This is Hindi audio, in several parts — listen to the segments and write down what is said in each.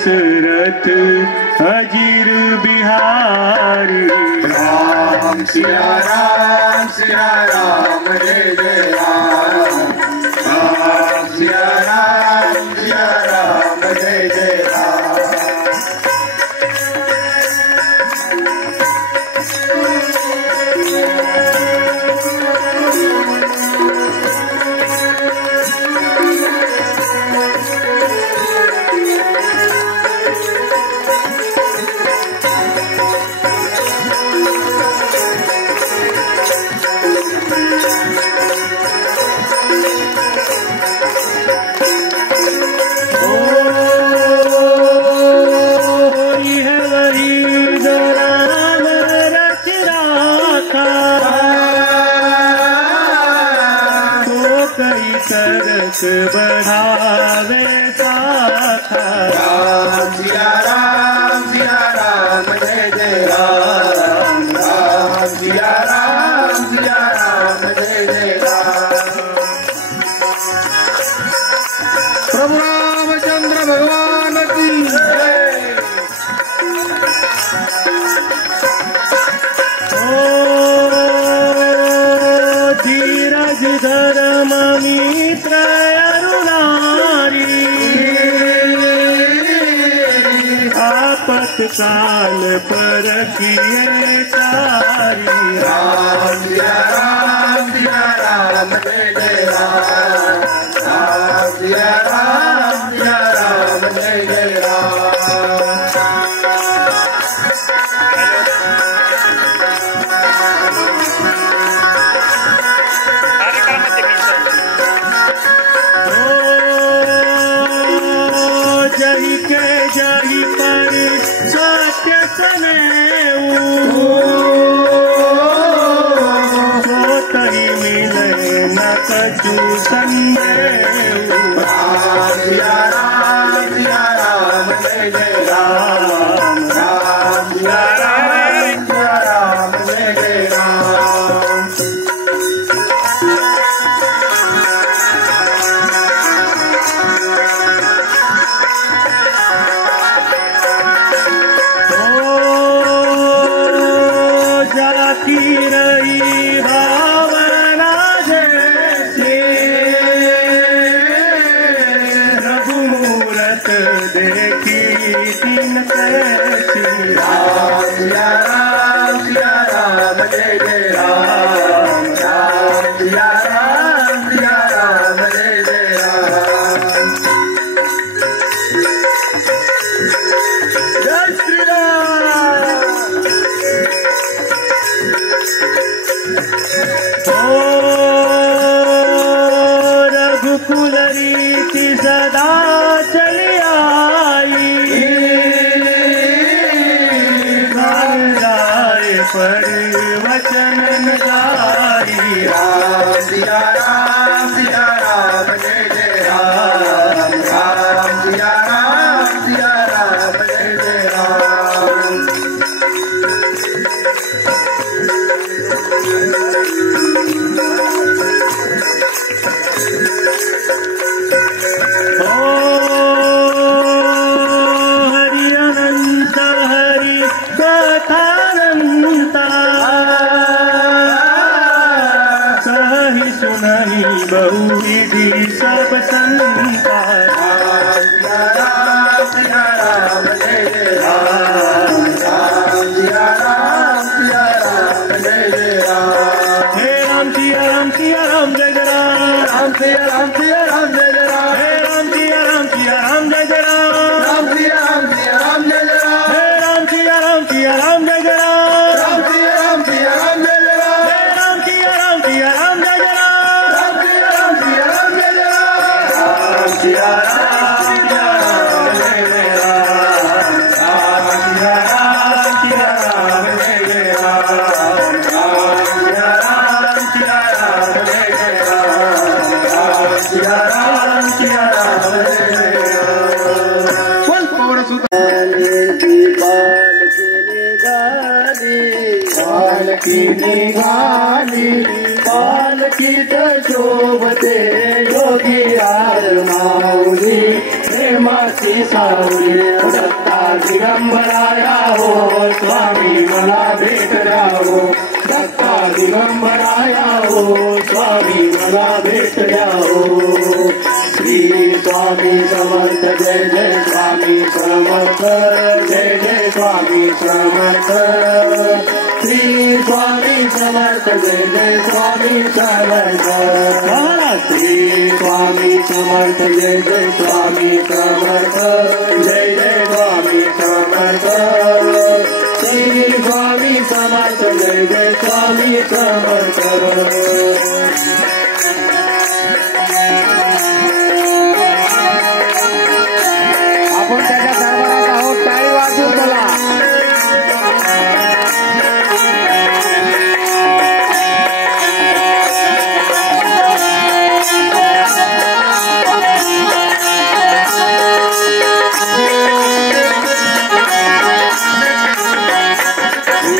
दशरथ अजीर बिहारी। राम सिया राम जय जय राम। राम सिया राम जय जय राम। बढ़ावे साथा। राम सिया राम जय जय राम। राम सिया राम जय जय राम। प्रभु रामचंद्र भगवान की जय। ओ धीरज धर्म मित्र काल पर किए तारी। राम सिया राम जय जय राम। राम सिया राम जय जय राम। जही के जही पर सत्य तही मिले न कछु संदेह। राम सिया राम जय जय राम। राम सिया राम जय जय राम। जाती रही भावना जैसे रघुमूरत देखी दिन कैसी। राम सिया राम जय जय राम। राम सिया राम जय जय राम। जय श्री राम। ओ रघुकुल रीति सदा चली आई। राय पर वचन गाई। राम सिया राम जय जय राम। राम सिया राम जय जय राम। हरि अनंत हरि कथानंता कहि सुनहि बहुविधि सब संता। राम सिया राम जय जय राम। राम सिया राम जय जय राम। हे राम सिया राम जय जय राम। राम सिया राम जय जय राम। हे राम सिया राम जय जय राम। राम सिया राम जय जय राम। हे राम सिया राम जय जय राम। राम सिया राम जय जय राम। हे राम सिया राम जय जय राम। राम सिया राम जय जय राम। राम सिया राम जय जय राम। राम सिया राम जय जय राम। राम सिया राम जय जय राम। राम सिया राम जय जय राम। बोल पौड़ सुधार की पालकी निघाली। पालकी शोभते योगी यार माऊली प्रेमाची सावली। दिगंबराया हो स्वामी मला भेट द्या हो दत्ता दिगंबराया हो स्वामी मला भेट द्या हो श्री स्वामी समर्थ जय जय स्वामी समर्थ जय जय स्वामी समर्थ श्री स्वामी समर्थ जय जय स्वामी समर्थ श्री स्वामी समर्थ जय जय स्वामी समर्थ जय जय स्वामी समर्थ श्री स्वामी समर्थ जय जय स्वामी समर्थ आपण त्याच्या दरबारात आहोत टाळी वाजवून बोला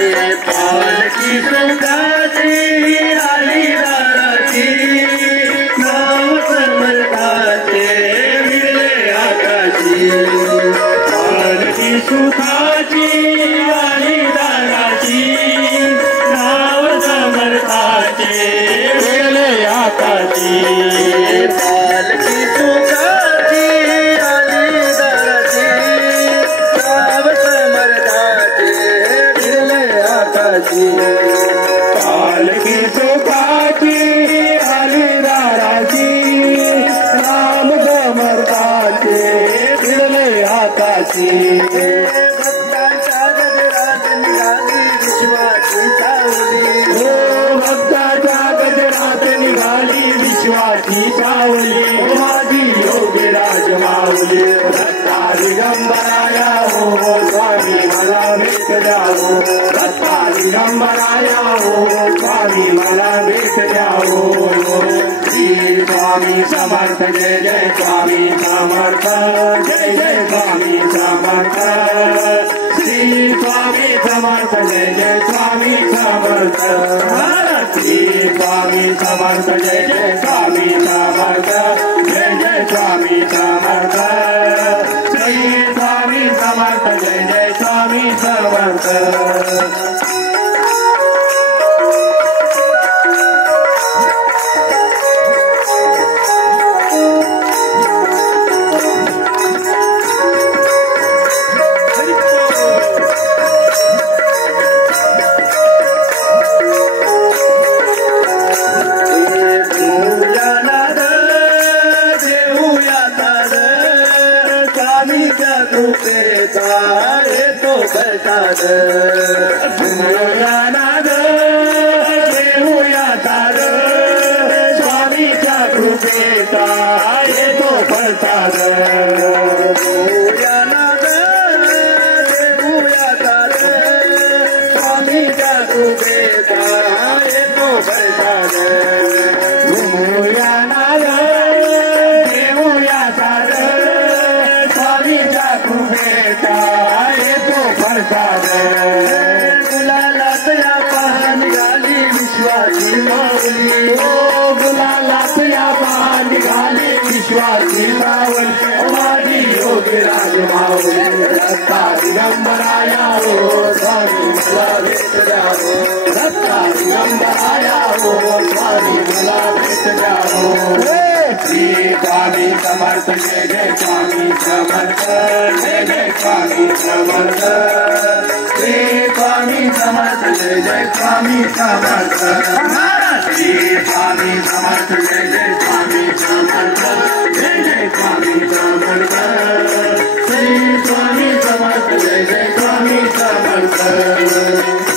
पालकी सुखाची आली दाराची नाव समर्थाचे मिळले आकाशी पालकी सुखाची आली दाराची नाव समर्थाचे मिळले आकाशी पालकी सुखाची आली दाराची नाव समर्थाचे मिळले आकाशी पालकी सुखाची आली दाराची नाम समर्थाचे मिळले आकाशी भक्तांच्या गजरात निघाली विश्वाची सावली हो भक्ताच्या गजरात निघाली विश्वाची सावली माझी योगी राजमाऊली दत्ता दिगंबराया हो स्वामी मला भेट द्या हो दत्ता दिगंबराया हो स्वामी मला भेट द्या हो श्री स्वामी समर्थ जय जय स्वामी समर्थ जय जय स्वामी समर्थ श्री स्वामी समर्थ जय जय स्वामी समर्थ श्री स्वामी समर्थ जय जय स्वामी समर्थ जय जय स्वामी समर्थ श्री स्वामी समर्थ जय जय स्वामी समर्थ प्रसाद नाद देऊया तार स्वामीच्या कृपेचा येतो प्रसाद नाद देऊया तार स्वामीच्या कृपेचा येतो प्रसाद नाद देऊया तार स्वामीच्या कृपेचा प्रसाद गुलालात या पहा निघाली विश्वाची माऊली हो गुलालात या पहा निघाली विश्वाची माऊली माझी योगी राजमाऊली दत्ता दिगंबराया हो स्वामी मला भेट द्या हो दत्ता दिगंबराया हो स्वामी मला भेट द्या हो श्री स्वामी समर्थ जय जय स्वामी समर्थ जय जय स्वामी समर्थ श्री स्वामी समर्थ जय जय स्वामी समर्थ श्री स्वामी समर्थ जय जय स्वामी समर्थ जय जय स्वामी समर्थ श्री स्वामी समर्थ जय जय स्वामी समर्थ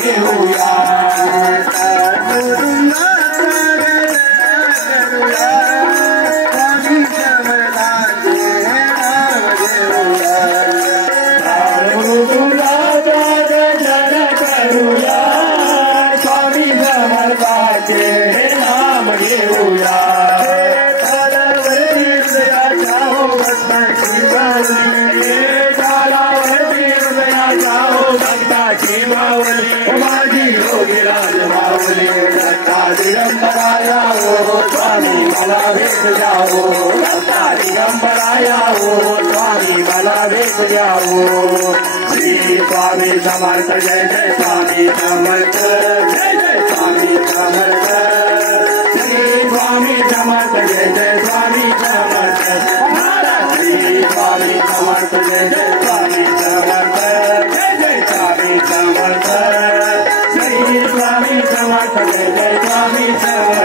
घेऊया भक्ताची माऊली माझी योगीराज माऊली दत्ता दिगंबराया हो स्वामी मला भेट जाओ दत्ता दिगंबराया हो स्वामी मला भेट जाओ श्री स्वामी समर्थ जय जय स्वामी समर्थ जय जय स्वामी समर्थ श्री स्वामी समर्थ जय जय स्वामी समर्थ श्री स्वामी समर्थ जय जय स्वामी समर्थ जय जय स्वामी समर्थ श्री स्वामी समर्थ जय जय स्वामी समर्थ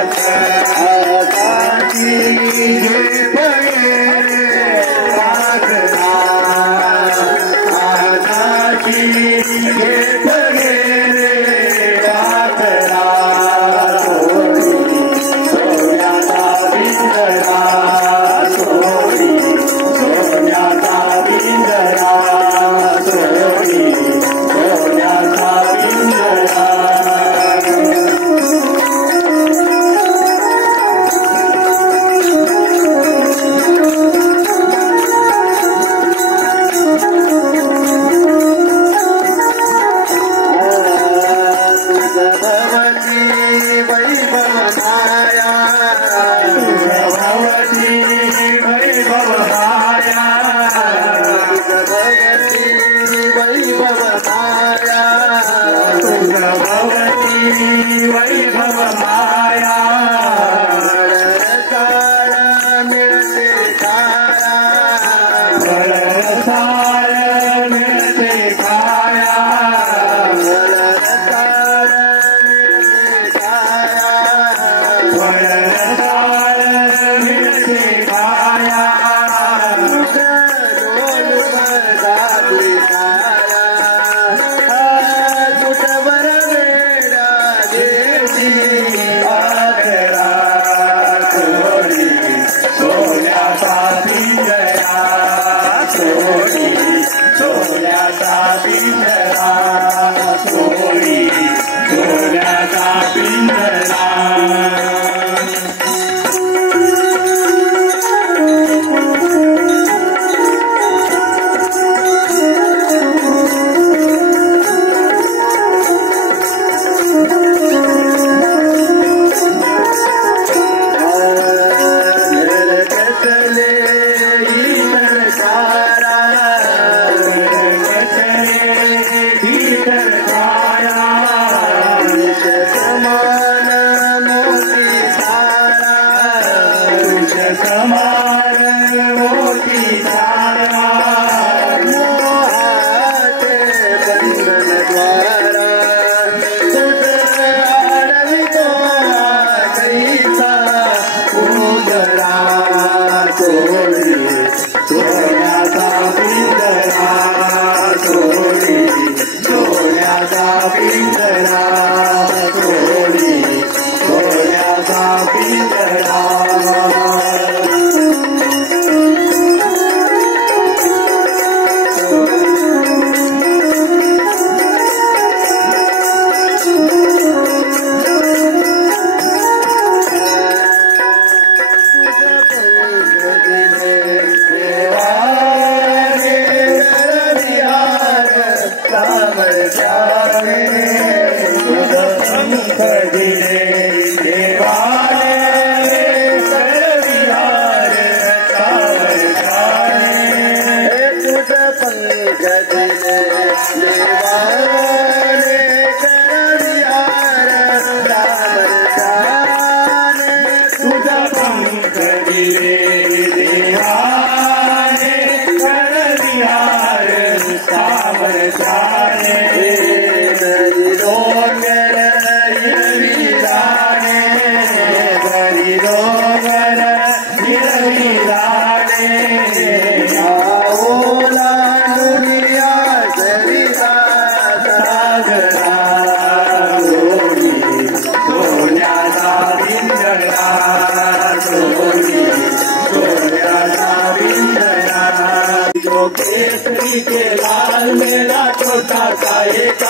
केसरी के लाल मेरा छोटा सा एक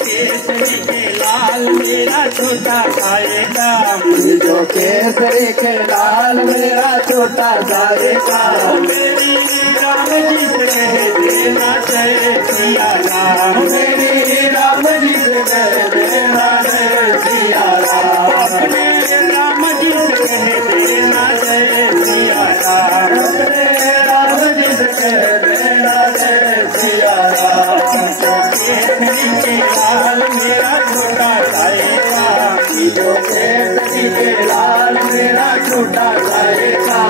केसरी के लाल मेरा छोटा जाएगा, जो केसरी के लाल मेरा छोटा जाएगा। मेरी राम जी से कह देना जय सिया राम, मेरी राम जी से कह देना जय सिया राम, अपने राम जी से कह देना जय सिया राम, अपने राम जी से कह देना जय सिया राम। केसरी के लाल मेरा छोटा जाएगा, जो केसरी के लाल मेरा छोटा जाएगा।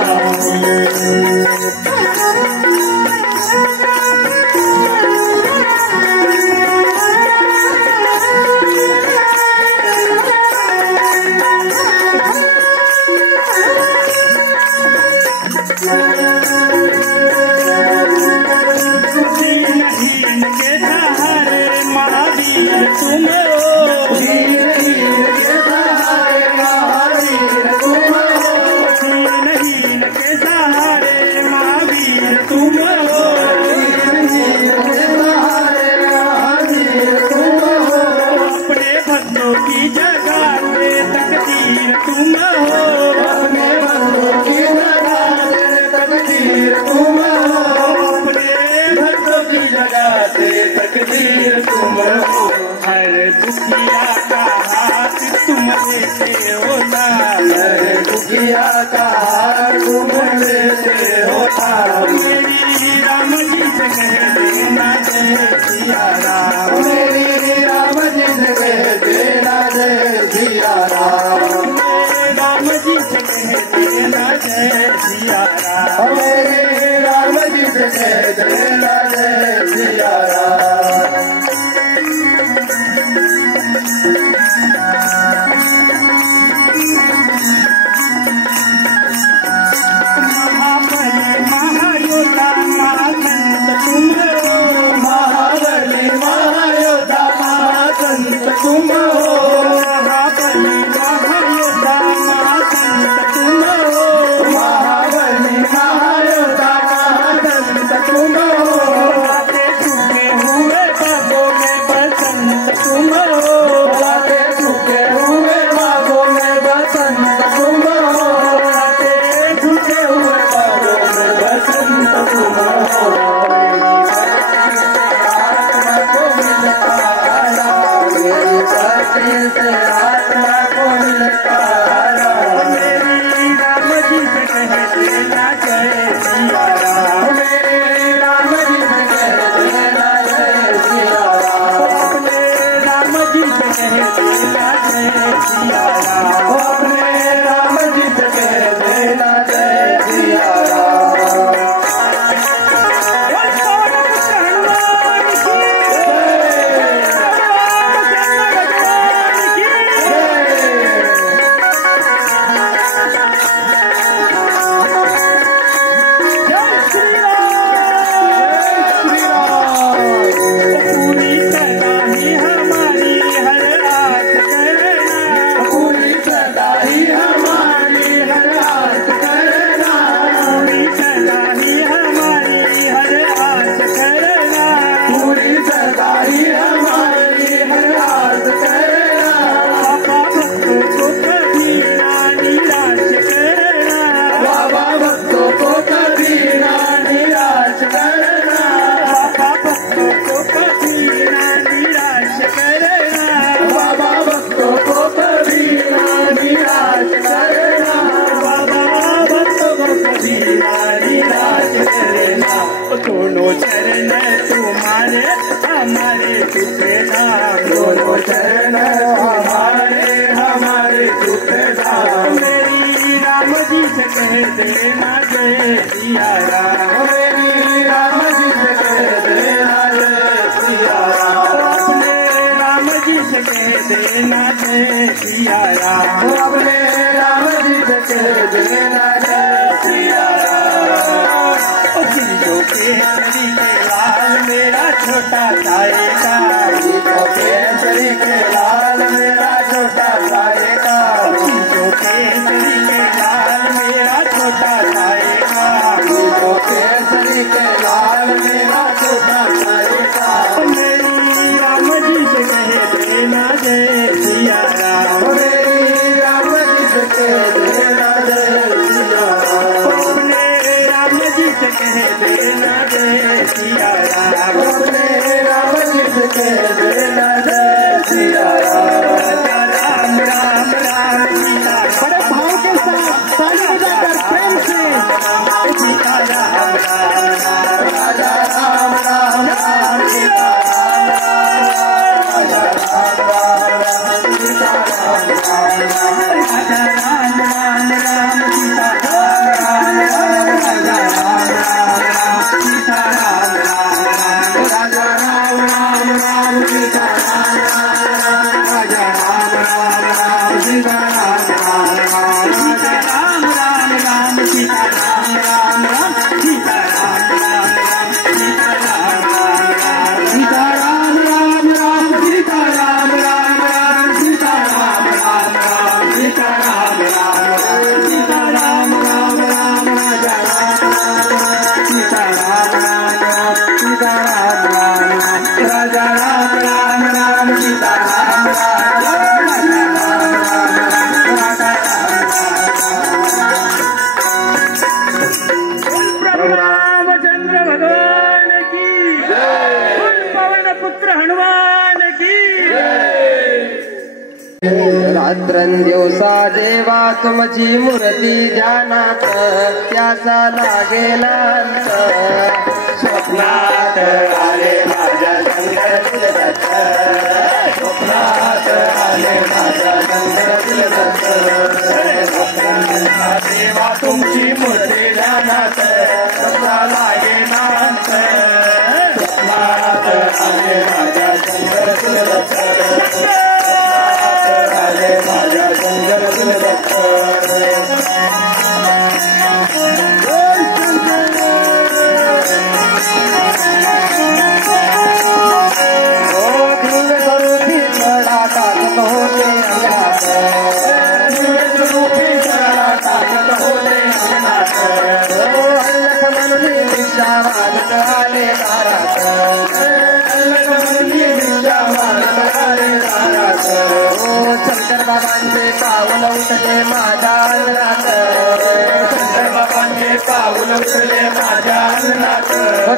हीन के सहारे महावीर तुम हो, हीन के सहारे महावीर तुम हो, हीन के सहारे महावीर तुम हो, हीन के सहारे महावीर तुम हो, अपने भक्तों की जगह पे तकदीर तुम हो, अपने बंदों की जगह से तकदीर तुम हो, अपने भक्तों की जगह से तकदीर तुम हो। हर दुखिया का हाथ तुम लेते हो लाल, हर दुखिया का हार तुम लेते हो तार। मेरी राम जी से कह देना जय सिया राम, मेरी राम जी से कह देना जय सिया राम, राम जी से कह देना जय सिया राम, मेरे राम जी से कह देना जय सिया राम। महाबली महायोद्धा महासंत तुम हो, महाबली महायोद्धा महासंत तुम हो, महाबली महायोद्धा महासंत तुम हो, महाबली महायोद्धा महासंत तुम हो, आते झुके हुए बागों में बसंत तुम हो, आते झुके हुए बागों में बसंत तुम हो, आते झुके हुए बागों में बसंत तुम हो। आत्मा को मिलता राम, मेरी धरती से आत्मा को मिलता राम, मेरी राम जी से कह देना जय सिया राम, मेरे राम जी से कह देना जय सिया राम, अपने राम जी से कह देना जय सिया राम, अपने राम जी से कह देना जय सिया राम। पूरी तरह ही हमारी हर आस करना, पूरी सदा ही हमारी हर आस करना, पूरी तरह ही हमारी हर आस करना, पूरी सदा ही हमारी हर आस करना, बाबा भक्तों को कभी ना निराश करना, बाबा भक्तों को कभी ना निराश करना, बाबा भक्तों को कभी ना निराश करना, बाबा भक्तों को कभी ना निराश करना, बाबा भक्तों को कभी ना निराश करना। दोनों चरण तुम्हारे हमारे सुखदाम, दोनों चरण हमारे हमारे सुखदाम, मेरी राम जी से कह देना जय सिया राम, मेरी राम जी से कह देना जय सिया राम, अपने राम जी से कह देना जय सिया राम, अपने राम जी से कह देना जय सिया राम। जियो केसरी के लाल मेरा छोटा जाएगा, जियो केसरी के लाल मेरा छोटा जाएगा, जियो केसरी के लाल मेरा छोटा जाएगा, जियो केसरी के लाल मेरा छोटा जाएगा, मेरी राम जी से कह देना जय जिसके बिन जय सिया राम राम राम सीता बड़े भाव के साथ ताली बजाकर प्रेम से सीता राम राम राजा राम राम राम सीता राजा राम राम सीता राम राजा राम राम राम सीता राम राजा राम राम सीता राम राजा राम राम राम सीता राजा राम राम सीता राम सीता राम सीता राजा राम राम राम सीता रामचंद्र भगवान की पवन पुत्र हनुमान की रात्रंदिवसा देवा तुमची मूर्ती ध्यानात त्याचा लागेलांत स्वप्नात आले माझ्या शंकर दत्त स्वप्नात आले माझ्या शंकर दत्त देवा तुमची मूर्ती ध्यानात त्याचा लागेलांत स्वप्नात आले माझ्या शंकर दत्त आले माझ्या शंकर दत्त शंकर बाबांचे पाऊल उठले माझ्या अंगणात शंकर बाबांचे पाऊल उठले माझ्या अंगणात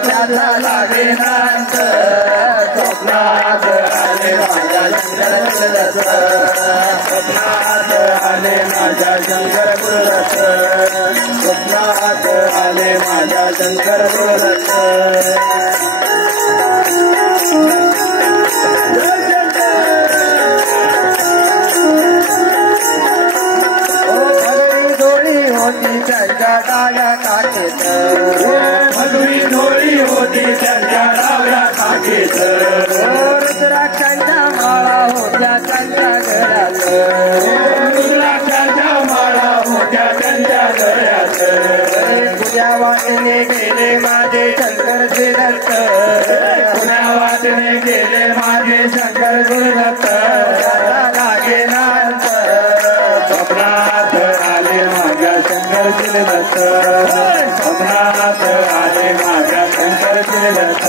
त्याला लागे नांत स्वप्नात आले माझ्या शंकर गुरुदत्त स्वप्नात आले माझ्या शंकर गुरुदत्त स्वप्नात आले माझ्या शंकर गुरुदत्त त्यांच्या डाव्या काठीत भगवी डोळी होती त्यांच्या डाव्या काठीत रुद्राक्षांच्या माळा होत्या त्यांच्या गळ्यात रुद्राक्षांच्या माळा होत्या त्यांच्या गळ्यात पुण्या वाटेने गेले माझे शंकर गुरुदत्त पुण्या वाटेने गेले माझे शंकर गुरुदत्त लागे नांत स्वप्नात आले माझ्या शंकर गुरुदत्त स्वप्नात आले माझ्या शंकर गुरुदत्त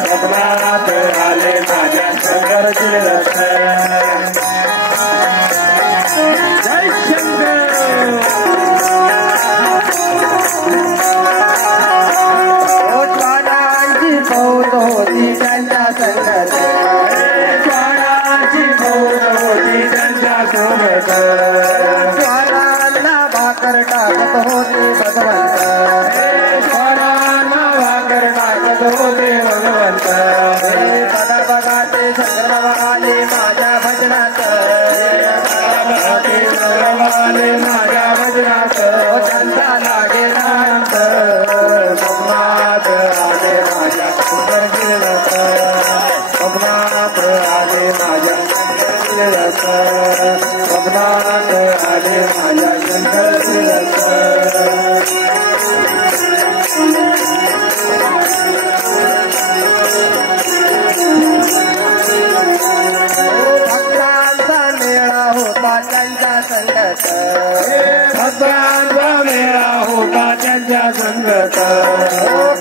स्वप्नात आले माझ्या शंकर गुरुदत्त जय शंकर स्वारांची फौज होती त्यांच्या संगत स्वारांची फौज होती त्यांच्या सोबत स्वारांना भाकर टाकत होते भगवंत स्वारांना भाकर टाकत होते भगवंत सदा बघा ते शंकर बाबा आले माझ्या भजनात आले माझ्या भजनात त्यांचा लागे नांत स्वप्नात आले माझ्या शंकर गुरुदत्त स्वप्नात आले माझ्या शंकर गुरुदत्त स्वप्नात आले माझ्या शंकर गुरुदत्त भक्तांचा मेळा होता त्यांच्या संगत भक्तांचा मेळा होता त्यांच्या संगत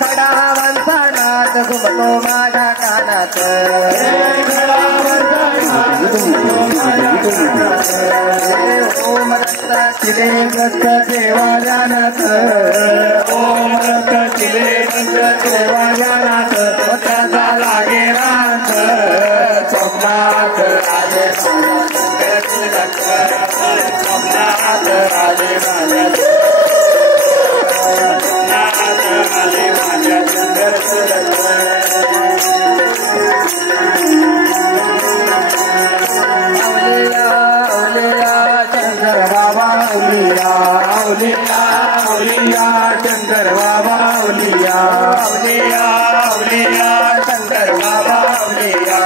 खडावांचा नाद घुमतो माझ्या कानात ओम रक्त चिले रक्त देवा जानात ओम रक्त चिले रक्त देवा जानात त्याचा लागे रात शंकर बाबा औलिया औलिया औलिया शंकर बाबा औलिया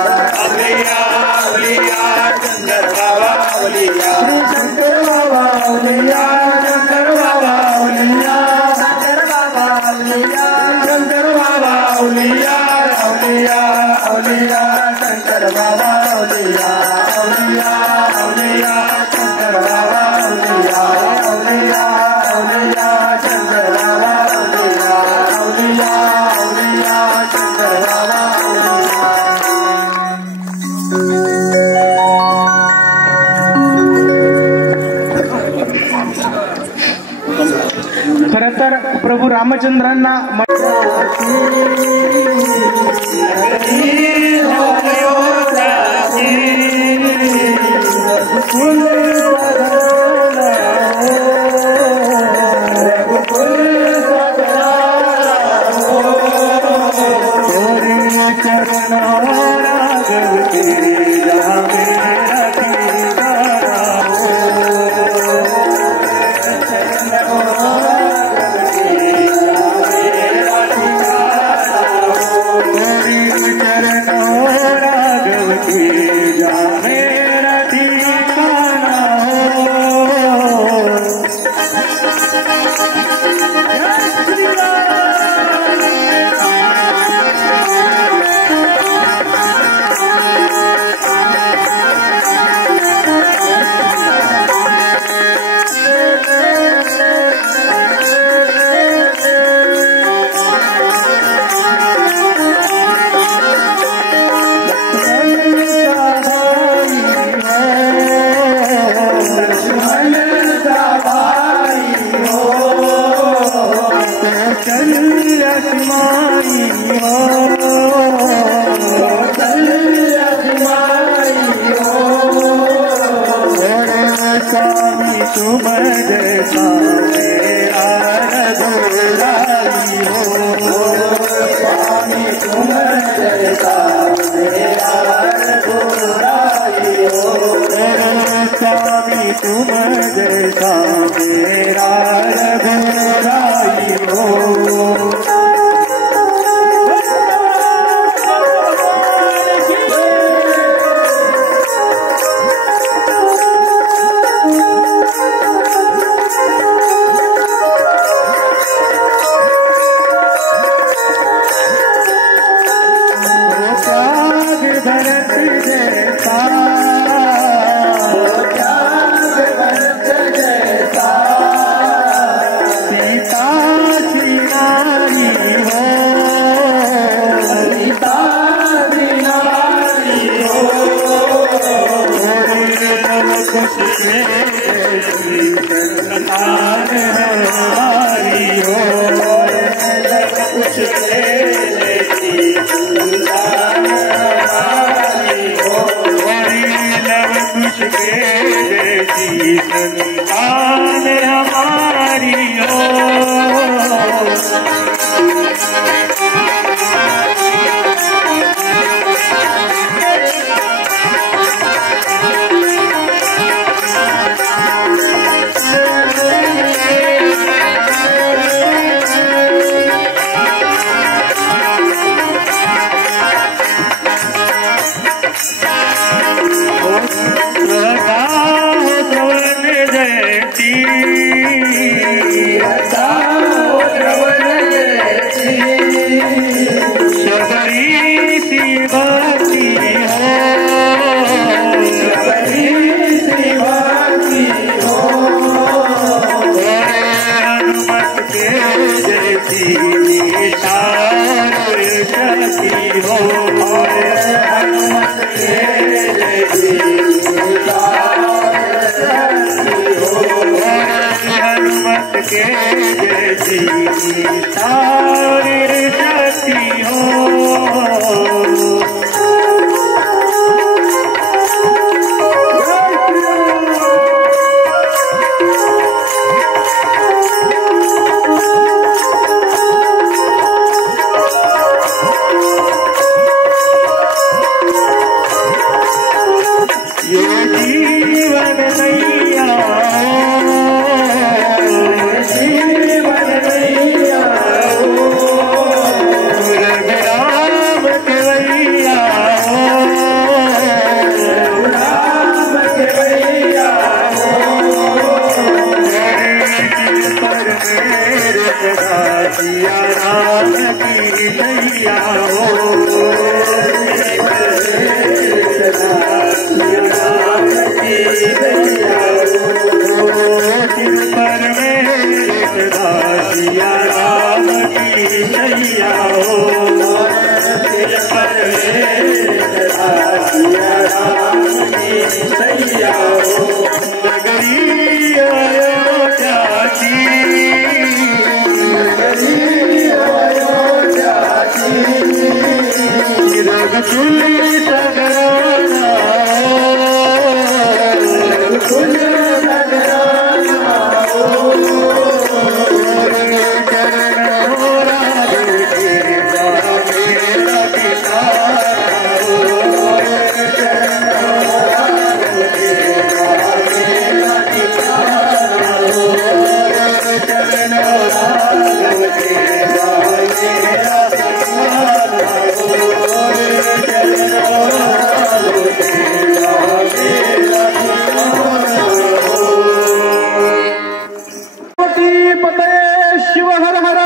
औलिया औलिया शंकर बाबा औलिया शंकर बाबा औलिया शंकर बाबा औलिया शंकर बाबा औलिया शंकर बाबा औलिया औलिया औलिया शंकर बाबा औलिया औलिया औलिया शंकर बाबा औलिया औलिया औलिया शंकर बाबा औलिया औलिया औलिया शंकर बाबा खर तर प्रभू रामचंद्रांना सिया राम की सैया हो नगरी अयोध्या की रघुकुल सगराना रघुकुल सगराना चरण हो राधे के मेरा पिता चरण हो राधे के मेरा पिता चरण हो राधे के मेरा शिव हर हर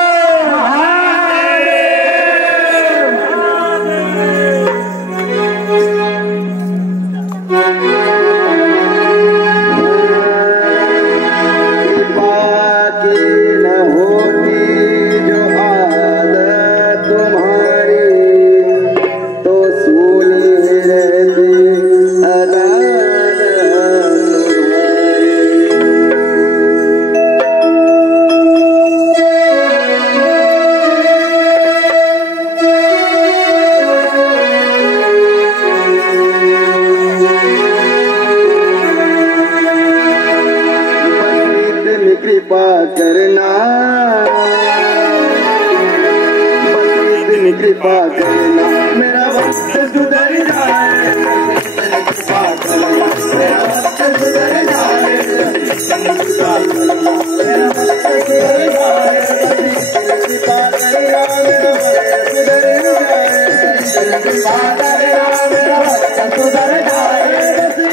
कृपा करना कृपा करना मेरा वक्त सुधर जाए कृपा करना मेरा वक्त सुधर जाए कृपा करना मेरा वक्त सुधर जाए कृपा करना मेरा वक्त सुधर जाए कृपा करना मेरा वक्त सुधर जाए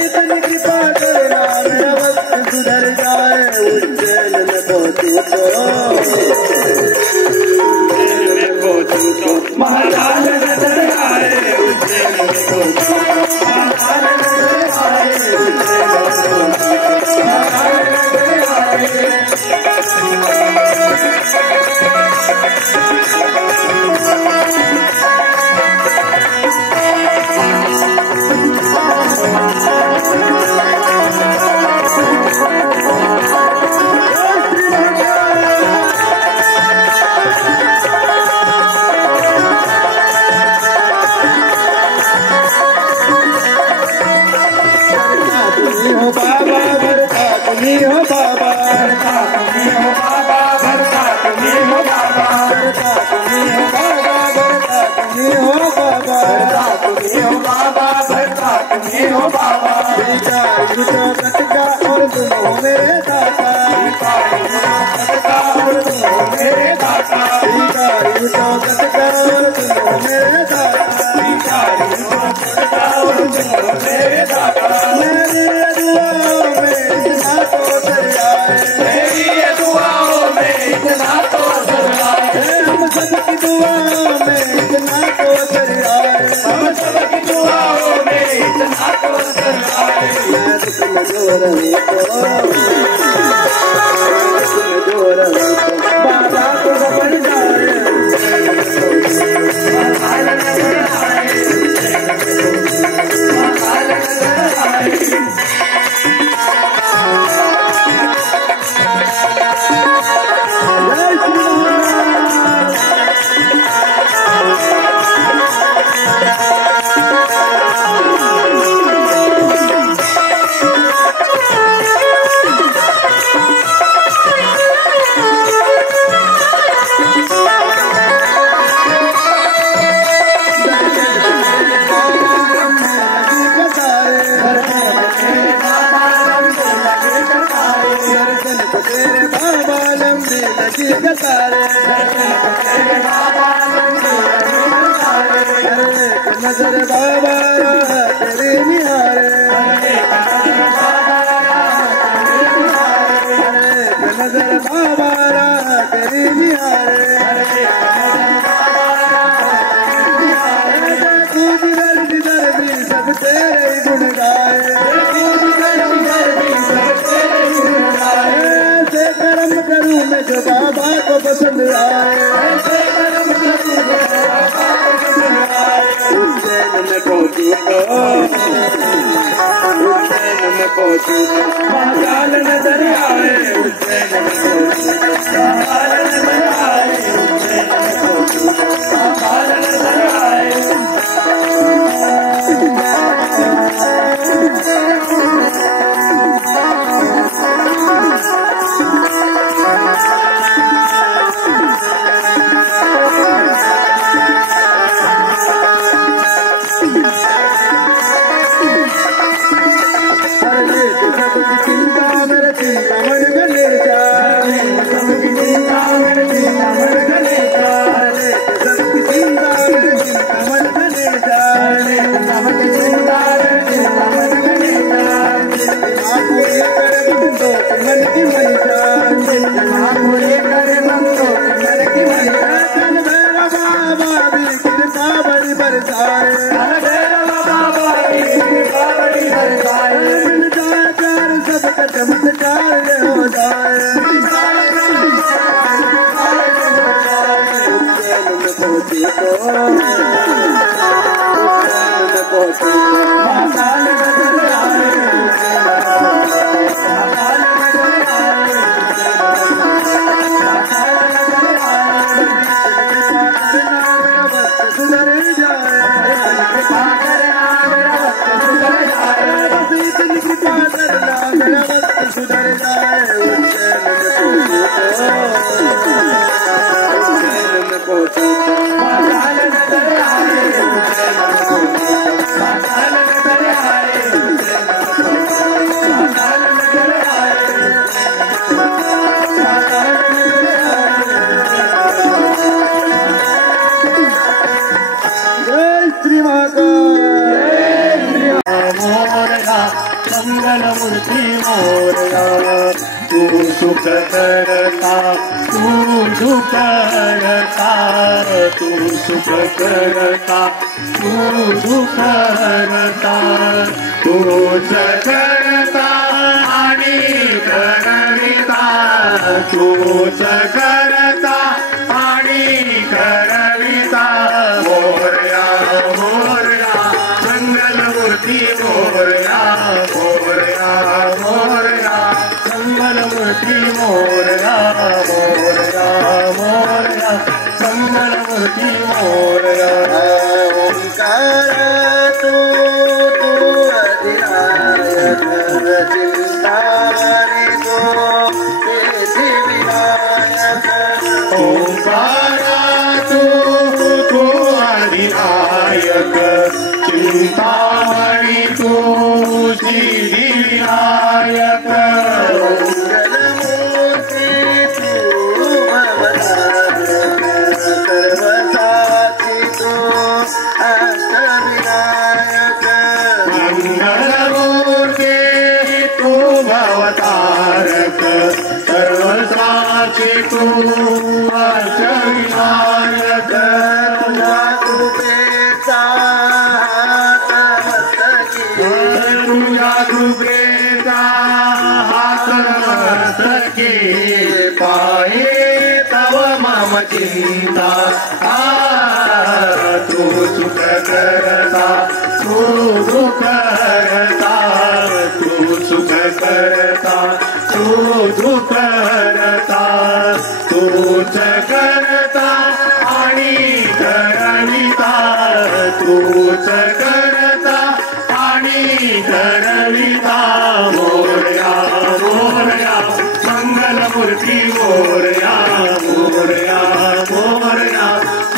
इतनी कृपा करना मेरा वक्त सुधर जाए उज्जैन में पहुंचू तो महाकाल नजर आए उज्जैन में पहुंचू महाकाल नजर आए महाकाल नजर आए हो बाबा भरता तुम्ही हो बाबा भरता तुम्ही हो बाबा भरता तुम्ही हो बाबा भरता तुम्ही हो बाबा भरता तुम्ही हो बाबा भरता तुम्ही हो बाबा विचार युतो का और तुम हो मेरे दाता विचार युतो का और तुम हो मेरे दाता विचार युतो का और तुम हो मेरे दाता विचार युतो का और तुम हो मेरे दाता मेरी दुआओं में इतना तो असर आए हम सबकी दुआओं में इतना तो असर आए हम सबकी दुआओं में इतना तो असर आए तुम जो रहे तो बाबा तो बन जाए नजर बाबा तेरे निहारे नजर बाबा तेरे निहारे सब तेरे गुण गाए ऐसे कर्म करूँ मैं जो बाबा को पसंद आए उज्जैन में पहुंचू उज्जैन में पहुँचू महाकाल नजर आए, उज्जैन में पहुँचू महाकाल नजर आए, उज्जैन में पहुँचू महाकाल नजर आए। मंगलमूर्ति मोरया, तू सुख करता, तू दुख करता, तू सुख करता, तू दुख करता, तू करता आणि करविता, तू करता आणि करविता। मोरया मोरया मंगलमूर्ति मोरया, मोरया मोरया मंगलमूर्ति मोरया, मोरया मोरया मंगलमूर्ति मोरया। ओंकार तू अधिनायक चिंतामणि तू सिद्धि विनायक। ओंकार तू अधिनायक चिंतामणि तू सिद्धि विनायक। मंगलमूर्ति तू भवतारक सर्वसाक्षी तू अष्टविनायक। मंगलमूर्ति तू भवतारक सर्वसाक्षी तू अष्टविनायक। तुझ्या कृपेचा हात नमस्तके पाये तव मम चिंता। तू सुख करता, तू दुख करता, तू सुख करता, तू दुख करता, तूच करता आणि करविता, तूच करता आणि करविता। मोरया मोरया मंगलमूर्ति मोरया, मोरया मोरया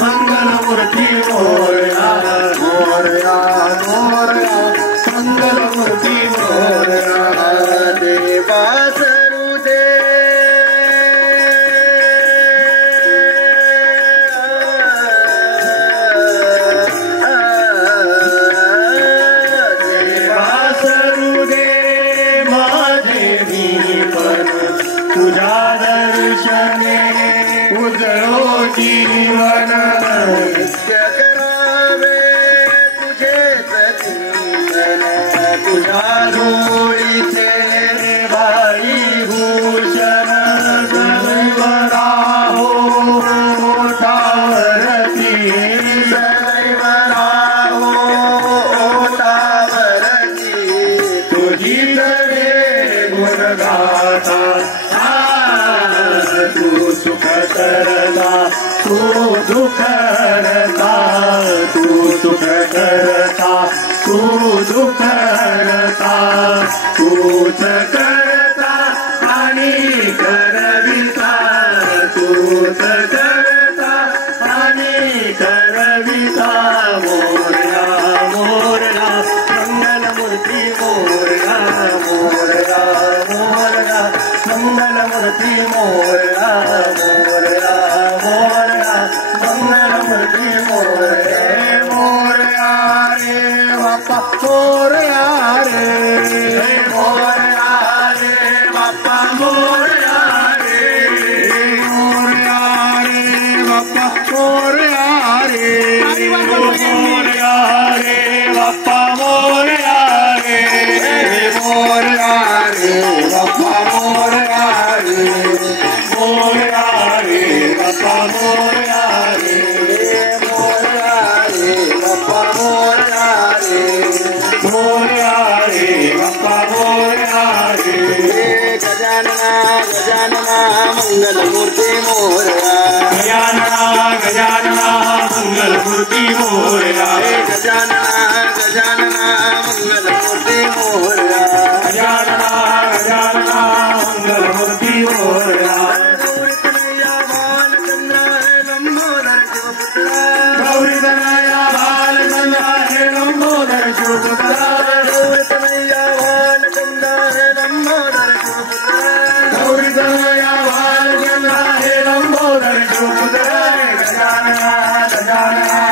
मंगलमूर्ति मोरया, मोरया मोरया मंगलमूर्ति मोरया। देवासरु दे तुझा दर्शने उजळो जीवन। नित्य करावे तुझे चिंतन, तुझा धुळीचे भाई भूषण। सदैव राहो ओठावरती, सदैव राहो गीत रे गुण गाता तू सुख करता तू दुख करता तू सुख करता तू दुख करता तूच करता आणि करविता तूच करता आणि करविता मोरया मोरया मंगलमूर्ती मोरया मोरया मोरया मंगलमूर्ती मोरया मोरया मोरया मंगलमूर्ती मोरया मोरया रे बाप्पा मोरया रे मोरया रे बाप्पा मोरया रे मोरया रे बाप्पा मोरया रे मोरया रे बाप्पा मोरया रे मोरया रे बाप्पा मोरया रे मोरया रे बाप्पा मोरया रे मोरया रे बाप्पा मोरया रे मोरया रे बाप्पा मोरया रे गजानना गजानना मंगलमूर्ती मोरया गजानना गजानना मंगलमूर्ती मोरया गजानना गजानना मंगलमूर्ती मोरया गजानना गजानना मंगलमूर्ती मोरया गौरी तनया बालचंद्र हे लंबोदर शिवपुत्र गौरी तनया बालचंद्र हे लंबोदर शिवपुत्र गौरी तनया बालचंद्र हे लंबोदर शिवपुत्र गजानना गजानना